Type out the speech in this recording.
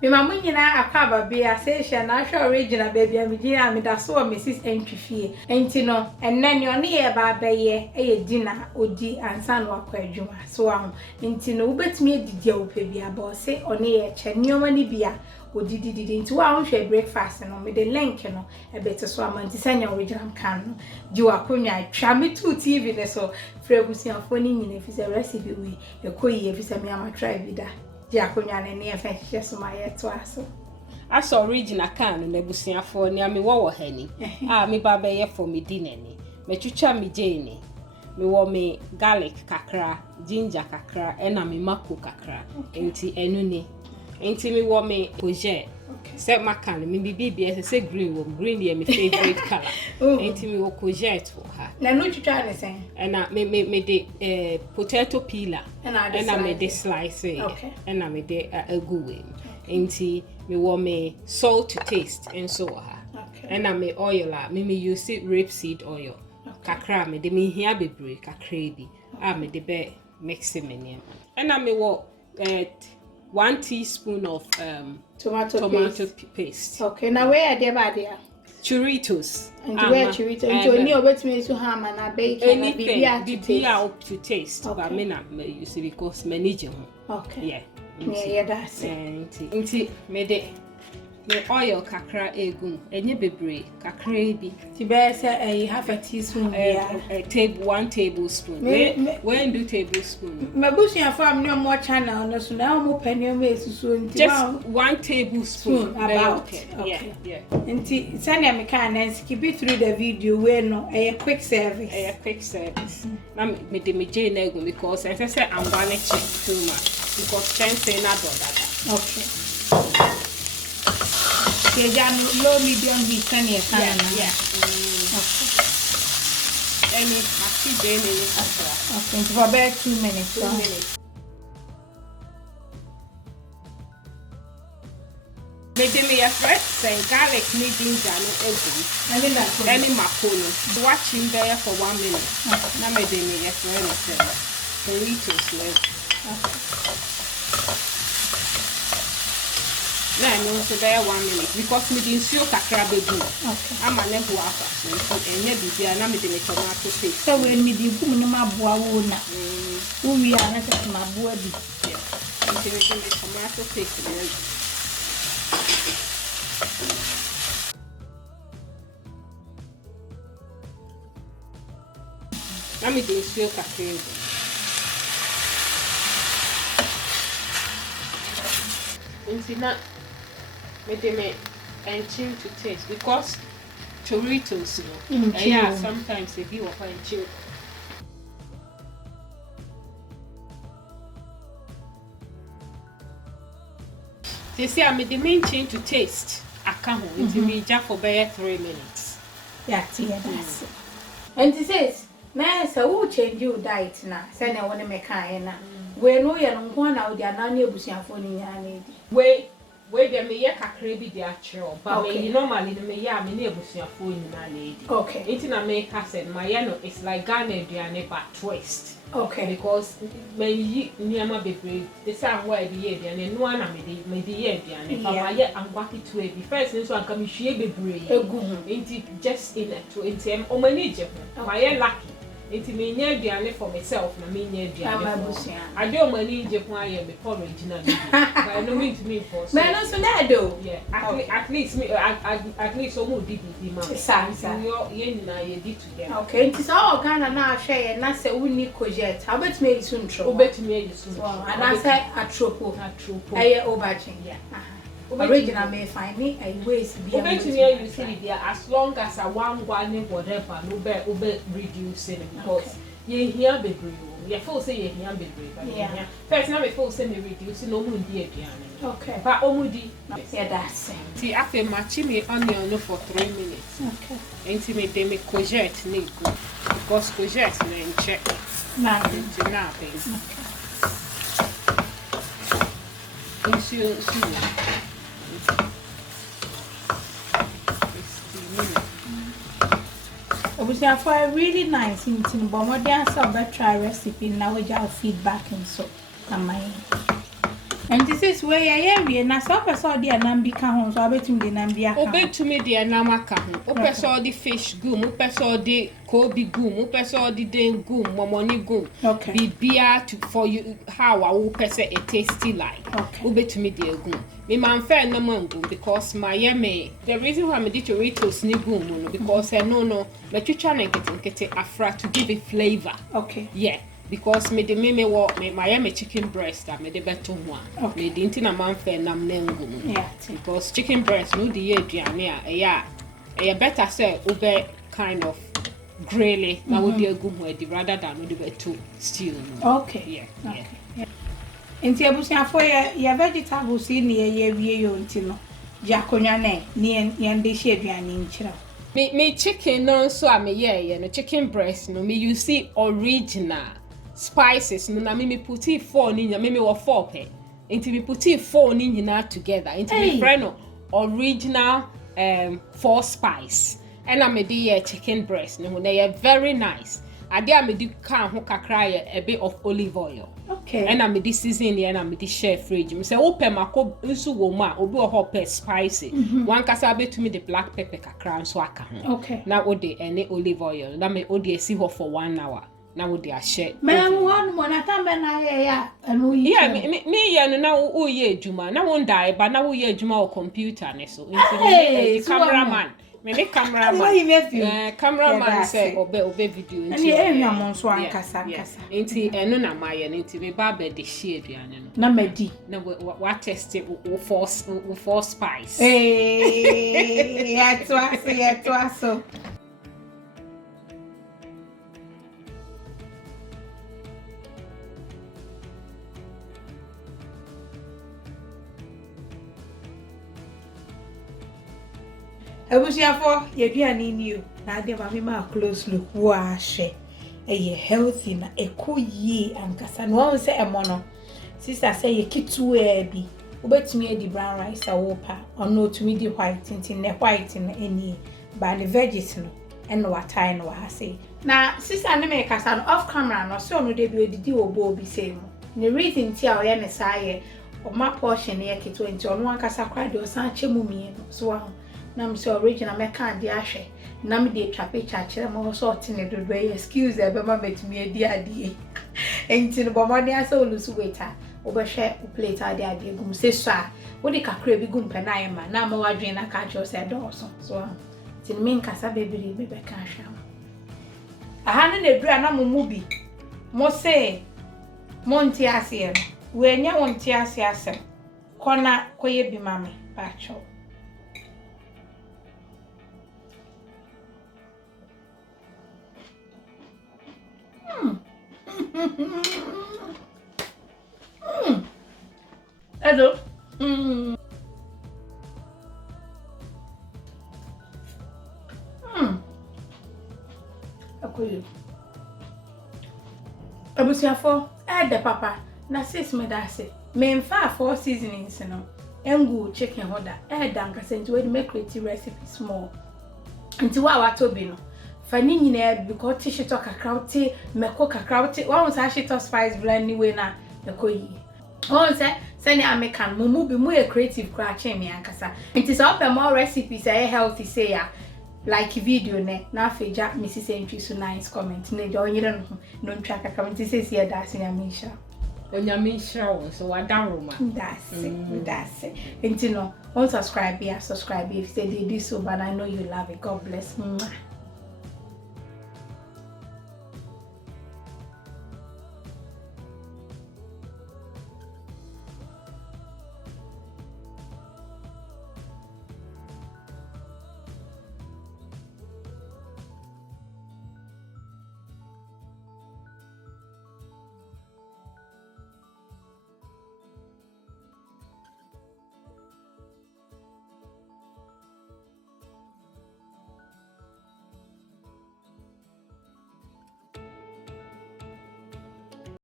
Me mama nyina akaba be asesha na hwe original baby am gina me da so Mrs. Entwifie enti no enne ne one ye ba beye eye dina odi ansa no akwa adwuma so aho enti no ubetimi edidi awupe bia ba o se one ye che nioma ni bia odididi nti wa hwe breakfast no me de link no ebete so amanti sanya original kan no di wa konwa atwa me tu TV ne so frebusiafo ni nyina fi se recipe we ekoyi fi se me ama try bi da Jaconya and near fetches my to us. I saw original can na busiafo ni ame wo hani. Me baba ye for me dinner ni. Me chucha me jane. Me wo me garlic kakra, ginger kakra, na me mako kakra. Enti enu ni. Enti me wo me courgette. Set my can me bibi say green wo green ye me favorite color. Enti me wo courgette wo ha. Na no chucha ne sen. Na me de potato peeler. And I made the slice and I made a good enti me want me salt to taste and so and I made oil me use it rapeseed oil kakra me de me here be break kakra bi I made the be mixing and I me what 1 teaspoon of tomato paste. Okay, now where are they bad there? Choritos. And where choritos? And you only obey me to ham and a bacon and be up to taste. But me not you see because manager. Okay. Yeah, that's it. Me oil kakra egum enye bebre kakra bi ti be say half a teaspoon table 1 tablespoon when do tablespoon mabusia fam no more channel no so na mo panio me susu nti just 1 tablespoon about okay yeah nti sanya me kan na skip through the video we no quick service na me de me je na egum because I say I'm gonna check too much because sense na do that okay low medium heat and yeah. Okay. And it's actually okay, for about 2 minutes. 2 minutes. Maybe me a fresh say garlic me ginger no egg. Any makolo. Watch him there for 1 minute. Now me de me a fresh Doritos No, no, so there 1 minute because me didn't see kakra bebu. Okay. I'm a level after so and maybe I am the tomato paste. So when me di boom no ma boa wo na. Wo wi ana se ma boa bi. Yeah. And the tomato paste. I'm the see kakra. And not me and chill to taste because choritos, yeah, sometimes they be of and chill. They say I made the main change to taste. I can't hold it me just for about 3 minutes. Yeah, that's it. And it says, man, so who change your diet now? Send I want to make na. We know you're not going out there, none of you for any. Wait, there may kakra bi the actual, but me normally the me ya me ne abusuafo nyina lady. Okay. It's na make us and my no it's like Ghana aduane but twist. Okay. Because me yi niama bebre the same way the year aduane no na me the year aduane but my ye angwaki to e first so anka me hwie bebre. Egu ho. Enti just in to enti o mani je ho. My ye lucky. Enti me nya aduane for myself na me nya aduane. I do money je ho aye me porridge na be. But no mean to me for. Man no so na do. Yeah. At least me at least omo di bi ma. Sa. Ye nyina ye di together. Okay. Nti sa o Ghana na ahwe na se woni courgette. How bet me you ntro. Obetumi you sun. And I say atropo. Aye aubergine. Yeah. Original may find me a ways be obetumi you see there as long as a one whatever no be reducing because ye here bebre ye feel say ye here bebre but yeah first now me feel say me reduce no mu di aduane okay but omudi yeah that's it see after matching me onion for 3 minutes okay enti me de me courgette ni go because courgette na check na enti na be okay Obviously, I find really nice in but what they are so about try recipe now we just feedback and so am I And this is where we na so person dey nam bi ka ho so abetum dey nam bi aka. Obetumi dey nam aka ho. O person dey fish gum, o person dey kobe gum, o person dey den gum, momoni gum. Okay. Bibia to for you how I will person a tasty like. Okay. Obetumi dey gum. Me man fair no mango because my yeme. The reason why me did Doritos ni gum no because no me chucha na nkete afra to give it flavor. Okay. Yeah. Because me de me what me my chicken breast that me de beto one. Me de inti na man fair nam nengu. Yeah. Because chicken breast no the aduane a better say ube kind of grilled na wo de agum rather than no de beto stew. Okay. Yeah. Yeah. Enti abusiafo ya vegetables ni ye wie yo nti no. Ja konwa na ni de hye aduane nkyira. Me chicken no so am no chicken breast no me you see original spices no na me put it 4 ni nya me 4 pe enti me put it 4 ni nyina together enti me friend no original 4 spice and I made the chicken breast no na very nice ade I made kan ho kakra a bit of olive oil. Okay. And I made this season and I made this share fridge. Me say open mako nsu wo ma obi o hot spicy. One kasa be to me the black pepper kakra so aka ho. Okay. Na wo de any olive oil. Na me o de si ho for 1 hour. Na wo de a share. Man one na tambe na ya anu yi. Yeah, me ya no na wo ye adwuma. Na wo ndai ba na wo ye adwuma o computer ne so. Hey, cameraman. Me the cameraman. Why you me cameraman say obe video nti. Ani enwa mo so ankasa. Nti eno na maye nti me ba be de share aduane no. Na madi. Na we test it for spice. Eh, ya to so. Abusiafo yeduane ni o na ade ma me ma close look wa hwe eye healthy na ekoyi ankasa no won se emono sister say ye kitu bi obetumi edi brown rice awopa ono otumi di white ntin ne white na eni ba le veggies no eno watai no wa say na sister ne me kasa no off camera no so no de bi odidi obo obi say no ne reason ti a oye ne saye o ma portion ye kitu nti ono ankasa kwa de o san chemu mi no so wa na me say original me kan de ahwe na me de twa picture kire mo so otine dodo excuse e be ma betumi edi ade enti no bomode asa olusu waiter obehwe plate ade gum se so a wo de kakra bi gum pe na ayema na ma wadwen na ka cho se do so tin me nkasa bebiri be be kan hwa aha ne na dura na mo bi mo se monti ase no we nya wonti ase asem kona koye bi mame ba cho Hello. Akoyo. Abusiafo, de papa. Na sis me da se. Me mfa 4 seasonings no. Engu chicken hoda. Da nkasa nti we make creative recipes more. Nti wa tobi no. Fani nyina because ti shito kakrawti meko kakrawti won sa shito spice blend ni we na ekoyi on say ni American mumu bi mu e creative cra chain me ankasa nti so open more recipes e healthy say ya like video ne na feja Mrs. Entry so nice comment ne jo nyire no ntwa kakra nti say see da se nyamisha onyamisha so wadaroma that's it nti no on subscribe if you say they do so but I know you love it. God bless.